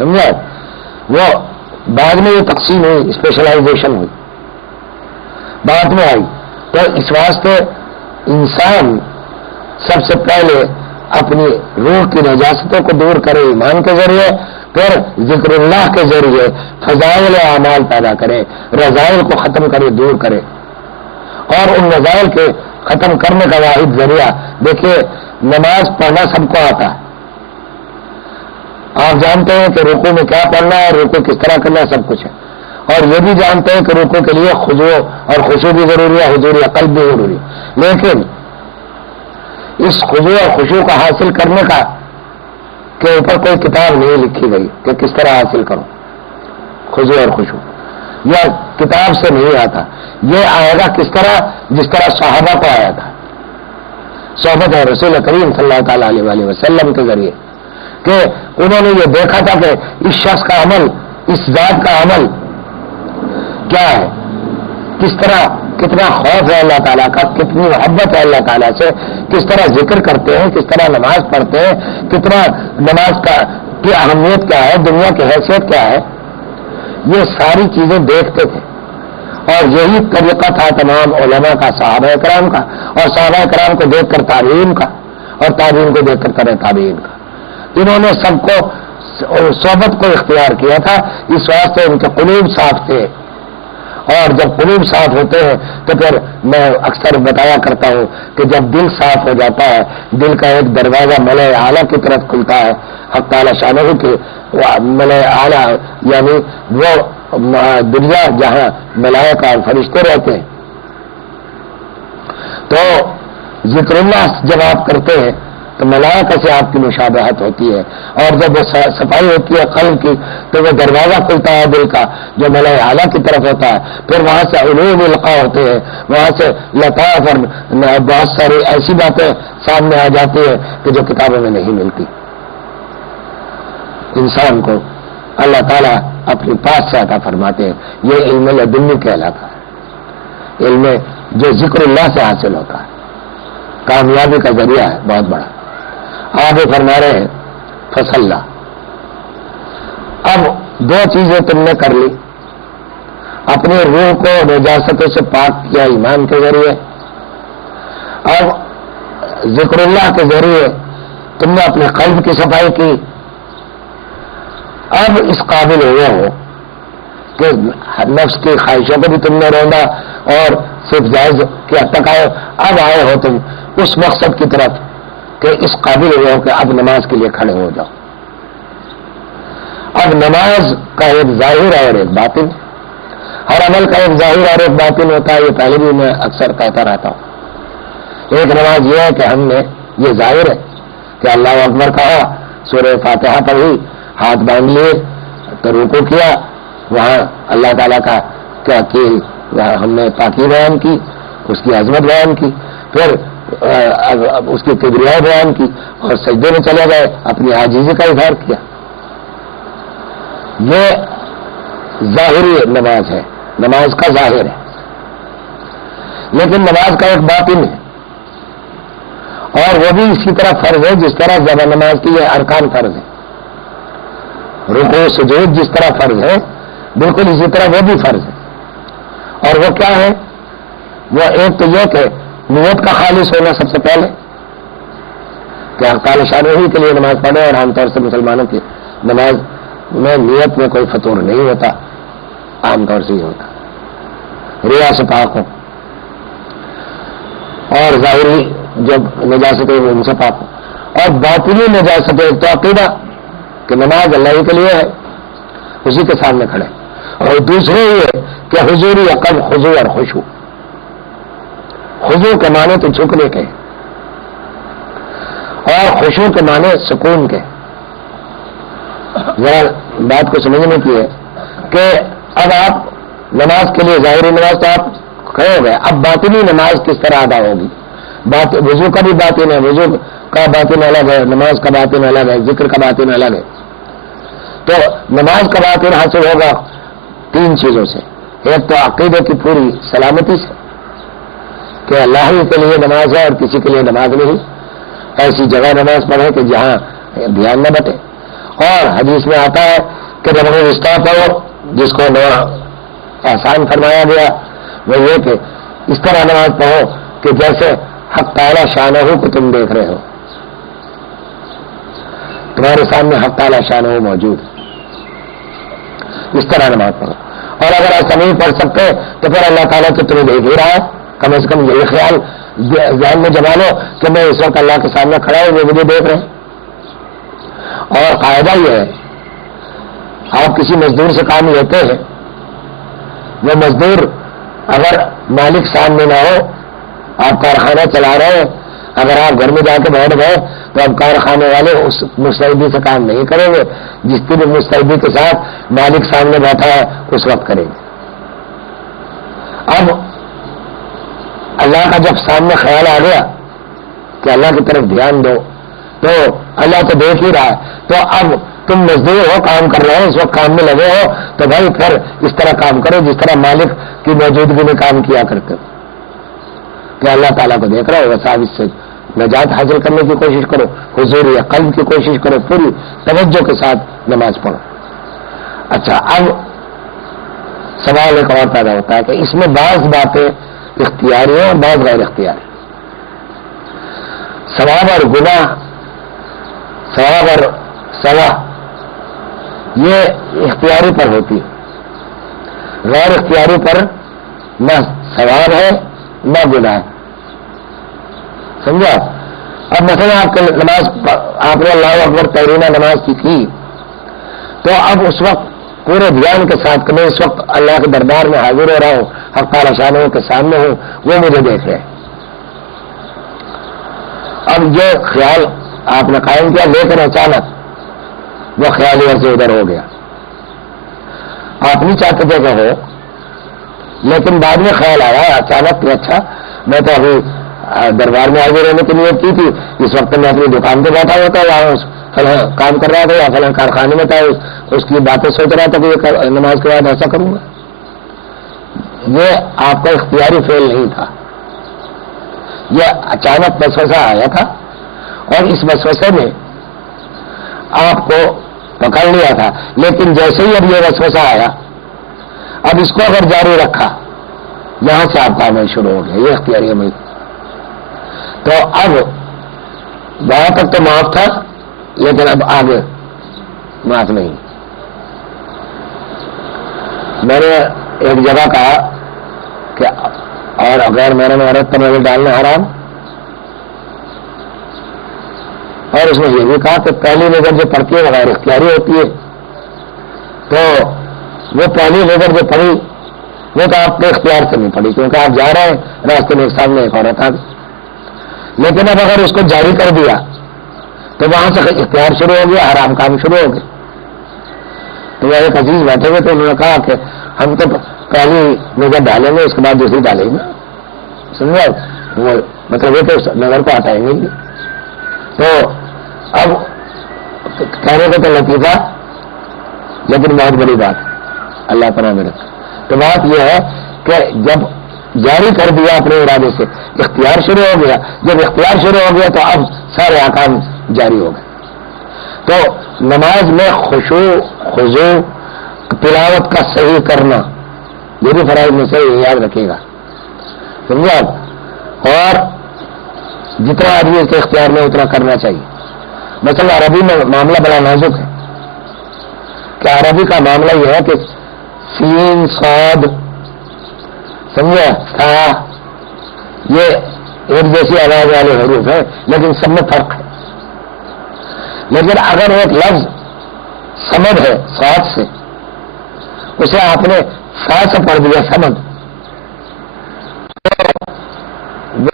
سمجھا؟ وہ بعد میں یہ تقسیم ہوئی، اسپیشلائزیشن ہوئی، بعد میں آئی. تو اس واسطے انسان سب سے پہلے اپنی روح کی نجاستوں کو دور کرے ایمان کے ذریعے، پھر ذکر اللہ کے ذریعے فضائل اعمال پیدا کرے، رذائل کو ختم کرے، دور کرے. اور ان رذائل کے ختم کرنے کا واحد ذریعہ دیکھیے، نماز پڑھنا سب کو آتا ہے. آپ جانتے ہیں کہ رکوع میں کیا پڑھنا ہے، رکوع کس طرح کرنا ہے، سب کچھ ہے. اور یہ بھی جانتے ہیں کہ رکوع کے لیے خضوع اور خشوع بھی ضروری ہے، حضور قلب بھی ضروری ہے. لیکن اس خضوع اور خشوع کا حاصل کرنے کا کے اوپر کوئی کتاب نہیں لکھی گئی کہ کس طرح حاصل کرو خضوع اور خشوع. یہ کتاب سے نہیں آتا. یہ آئے گا کس طرح؟ جس طرح صحابہ کو آیا تھا، صحبت ہے رسول کریم صلی اللہ تعالی علیہ وسلم کے ذریعے، کہ انہوں نے یہ دیکھا تھا کہ اس شخص کا عمل، اس ذات کا عمل کیا ہے، کس طرح، کتنا خوف ہے اللہ تعالیٰ کا، کتنی محبت ہے اللہ تعالیٰ سے، کس طرح ذکر کرتے ہیں، کس طرح نماز پڑھتے ہیں، کتنا نماز کی اہمیت کیا ہے، دنیا کی حیثیت کیا ہے. یہ ساری چیزیں دیکھتے تھے. اور یہی طریقہ تھا تمام علماء کا، صحابہ کرام کا، اور صحابہ کرام کو دیکھ کر تابعین کا، اور تابعین کو دیکھ کر تبع تابعین کا. انہوں نے سب کو صحبت کو اختیار کیا تھا. اس واسطے ان کے قلوب صاف تھے. اور جب قلوب صاف ہوتے ہیں تو پھر میں اکثر بتایا کرتا ہوں کہ جب دل صاف ہو جاتا ہے، دل کا ایک دروازہ ملائے اعلیٰ کی طرف کھلتا ہے. حق تعالی شانہ کے ملائے اعلیٰ یعنی وہ دنیا جہاں ملائکہ اور فرشتے رہتے ہیں. تو ذکر اللہ جب آپ کرتے ہیں تو ملائکہ سے آپ کی مشابہت ہوتی ہے. اور جب وہ صفائی ہوتی ہے قلب کی تو وہ دروازہ کھلتا ہے دل کا جو ملائے اعلیٰ کی طرف ہوتا ہے. پھر وہاں سے علوم القاء ہوتے ہیں، وہاں سے لطائف اور بہت ساری ایسی باتیں سامنے آ جاتی ہیں کہ جو کتابوں میں نہیں ملتی. انسان کو اللہ تعالیٰ اپنی پاس سے عطا فرماتے ہیں. یہ علم لدنی کہلاتا ہے، علم جو ذکر اللہ سے حاصل ہوتا ہے، کامیابی کا ذریعہ ہے بہت بڑا. آپ فرما رہے ہیں فصلہ. اب دو چیزیں تم نے کر لی، اپنے روح کو نجاستوں سے پاک کیا ایمان کے ذریعے، اب ذکر اللہ کے ذریعے تم نے اپنے قلب کی صفائی کی. اب اس قابل ہوئے ہو کہ نفس کی خواہشوں کو بھی تم نے روندا اور صرف جائز کے حد تک آئے. اب آئے ہو تم اس مقصد کی طرف کہ اس قابل ہوئے ہو کہ اب نماز کے لیے کھڑے ہو جاؤ. اب نماز کا ایک ظاہر اور ایک باطن، ہر عمل کا ایک ظاہر اور ایک باطن ہوتا ہے. یہ پہلے بھی میں اکثر کہتا رہتا ہوں. ایک نماز یہ ہے کہ ہم نے یہ ظاہر ہے کہ اللہ اکبر کہا، سورہ فاتحہ پڑھی، ہاتھ باندھ لیے تو رکوع کیا، وہاں اللہ تعالیٰ کا کیا کہ ہم نے پاکی بیان کی، اس کی عظمت بیان کی، پھر اس کی کبریاء بیان کی، اور سجدے میں چلے گئے، اپنی عاجزی کا اظہار کیا. یہ ظاہری نماز ہے، نماز کا ظاہر ہے. لیکن نماز کا ایک باطن ہے، اور وہ بھی اسی طرح فرض ہے جس طرح زبر نماز کی یہ ارکان فرض ہے. رکوع سجود جس طرح فرض ہے بالکل اسی طرح وہ بھی فرض ہے. اور وہ کیا ہے؟ وہ ایک تو یہ کہ نیت کا خالص ہونا سب سے پہلے، کہ حق تعالی شانہ کے لیے نماز پڑھے. اور عام طور سے مسلمانوں کی نماز میں نیت میں کوئی فطور نہیں ہوتا، عام طور سے ہی ہوتا، ریا سے پاک ہو اور ظاہری جب نجاست ہے ان سے پاک ہو. اور باطنی نجاست ہے تو عقیدہ کہ نماز اللہ کے لیے ہے، اسی کے سامنے کھڑے. اور دوسرے یہ کہ حضوری عقب خضوع اور خشوع. خضوع کے معنی تو جھکنے کے، اور خشوع کے معنی سکون کے. ذرا بات کو سمجھنے کی ہے کہ اب آپ نماز کے لیے ظاہری نماز تو آپ کھڑے ہو گئے، اب باطنی نماز کس طرح ادا ہوگی؟ وضو کا بھی باطن ہے، وضو کا باطن الگ ہے، نماز کا باطن الگ ہے، ذکر کا باطن الگ ہے. تو نماز کا باطن حاصل ہوگا تین چیزوں سے. ایک تو عقیدے کی پوری سلامتی سے کہ اللہ ہی کے لیے نماز ہے اور کسی کے لیے نماز نہیں، ایسی جگہ نماز پڑھے کہ جہاں دھیان نہ بٹے. اور حدیث میں آتا ہے کہ جب وہ رشتہ پڑھو جس کو احسان فرمایا گیا وہ یہ کہ اس طرح نماز پڑھو کہ جیسے حق تعالی شانہ کو تم دیکھ رہے ہو، تمہارے سامنے حق تعالی شانہ موجود ہے، اس طرح نماز پڑھو۔ اور اگر ایسا نہیں پڑھ سکتے تو پھر اللہ تعالیٰ تو تمہیں دیکھ ہی رہا ہے، کم از کم یہ خیال ذہن میں جما لو کہ میں اس وقت اللہ کے سامنے کھڑا ہوں، وہ مجھے دیکھ رہے ہیں۔ اور قاعدہ یہ ہے، آپ کسی مزدور سے کام لیتے ہیں، وہ مزدور اگر مالک سامنے نہ ہو، آپ کارخانہ چلا رہے ہیں، اگر آپ گھر میں جا کے بیٹھ گئے تو اب کارخانے والے اس مستعدی سے کام نہیں کریں گے، جس کی بھی مستعدی کے ساتھ مالک سامنے بیٹھا ہے اس وقت کریں گے۔ اب اللہ کا جب سامنے خیال آ گیا کہ اللہ کی طرف دھیان دو، تو اللہ تو دیکھ ہی رہا ہے، تو اب تم مزدور ہو، کام کر رہے ہو، اس وقت کام میں لگے ہو، تو بھائی پھر اس طرح کام کرو جس طرح مالک کی موجودگی میں کام کیا کرتے کہ اللہ تعالیٰ کو دیکھ رہا ہو، ویسا اس سے نجات حاصل کرنے کی کوشش کرو، حضور یا قلب کی کوشش کرو، پوری توجہ کے ساتھ نماز پڑھو۔ اچھا، اب سوال ایک اور پیدا ہوتا ہے کہ اس میں بعض باتیں اختیاری ہیں اور بعض غیر اختیاری۔ ثواب اور گناہ، ثواب اور سزا یہ اختیاری پر ہوتی ہے، غیر اختیاری پر نہ ثواب ہے نہ گناہ ہے، سمجھا؟ اب مثلا آپ کی نماز، آپ نے اللہ اکبر تحریمہ نماز کی تو اب اس وقت پورے دھیان کے ساتھ کہ میں اس وقت اللہ کے دربار میں حاضر ہو رہا ہوں، حق تعالی شانہ کے سامنے ہوں، وہ مجھے دیکھ رہے ہیں۔ اب یہ خیال آپ نے قائم کیا، لیکن اچانک وہ خیال ادھر سے ادھر ہو گیا، آپ نہیں چاہتے تھے کہ ہو، لیکن بعد میں خیال آیا اچانک کہ اچھا میں تو ابھی دربار میں حاضر ہونے کی نیت کی تھی، اس وقت میں اپنی دکان پہ بیٹھا ہوا تھا، وہاں فلاں کام کر رہا تھا یا فلاں کارخانے میں تھا، اس کی باتیں سوچ رہا تھا کہ یہ نماز کے بعد ایسا کروں گا۔ یہ آپ کا اختیاری فعل نہیں تھا، یہ اچانک وسوسہ آیا تھا، اور اس وسوسے میں آپ کو پکڑ لیا تھا، لیکن جیسے ہی اب یہ وسوسہ آیا، اب اس کو اگر جاری رکھا، یہاں سے آپ کا عمل شروع ہو گیا، یہ اختیاری عمل۔ تو اب وہاں تک تو معاف تھا، لیکن اب آگے معاف نہیں۔ میں نے ایک جگہ کہا کہ اور اگر میں نے عورت پر نظر ڈالنا حرام، اور اس میں یہ بھی کہا کہ پہلی نظر جو پڑتی ہے وہ غیر اختیاری ہوتی ہے، تو وہ پہلی نظر جو پڑی وہ تو آپ کے اختیار سے نہیں پڑی، کیونکہ آپ جا رہے ہیں راستے میں سامنے ایک عورت آ گئی، لیکن اب اگر اس کو جاری کر دیا تو وہاں سے اختیار شروع ہو گیا، حرام کام شروع ہو گئے۔ تو وہ ایک عزیز بیٹھے ہوئے تو انہوں نے کہا کہ ہم تو پہلی نظر ڈالیں گے، اس کے بعد دوسری ڈالیں گے، سمجھا؟ وہ مطلب یہ تو نظر کو ہٹائیں گے۔ تو اب کہنے کو تو لطیفہ، لیکن بہت بڑی بات اللہ تعالیٰ میں رکھے۔ تو بات یہ ہے کہ جب جاری کر دیا اپنے ارادے سے، اختیار شروع ہو گیا، جب اختیار شروع ہو گیا تو اب سارے احکام جاری ہو گئے۔ تو نماز میں خضوع تلاوت کا صحیح کرنا یہ بھی فرائض میں سے یاد رکھے گا، سمجھا؟ اور جتنا آدمی کے اختیار میں اتنا کرنا چاہیے۔ مثلا عربی میں معاملہ بڑا نازک ہے کہ عربی کا معاملہ یہ ہے کہ سین صاد سمجھا تھا، یہ ایک جیسی آواز والے حروف ہیں لیکن سب میں فرق ہے۔ لیکن اگر ایک لفظ سمد ہے صاد سے، اسے آپ نے سا سے پڑھ دیا سمد، تو وہ